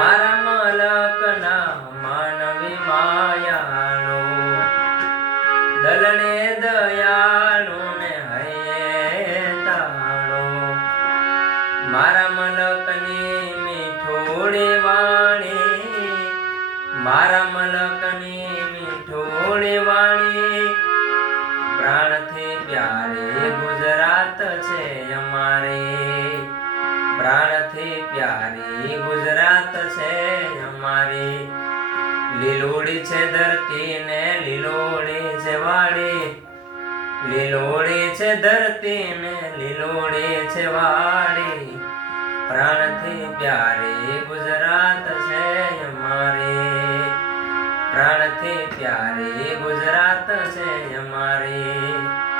મારા મલકના માનવી માયાળો, દલને દયાળુ ને હૈયે તાળો. મારા મલકની મીઠોડી વાણી, મારા મલકની મીઠોડી વાણી. પ્રાણથી પ્યારે ગુજરાત છે અમારે, પ્રાણથી પ્યારી ગુજરાત છે અમારી. લીલોડી છે ધરતી ને લીલોડી છે વાડી, લીલોડી છે ધરતી ને લીલોડી છે વાડી. પ્રાણથી પ્યારી ગુજરાત છે અમારી, પ્રાણથી પ્યારી ગુજરાત છે અમારી.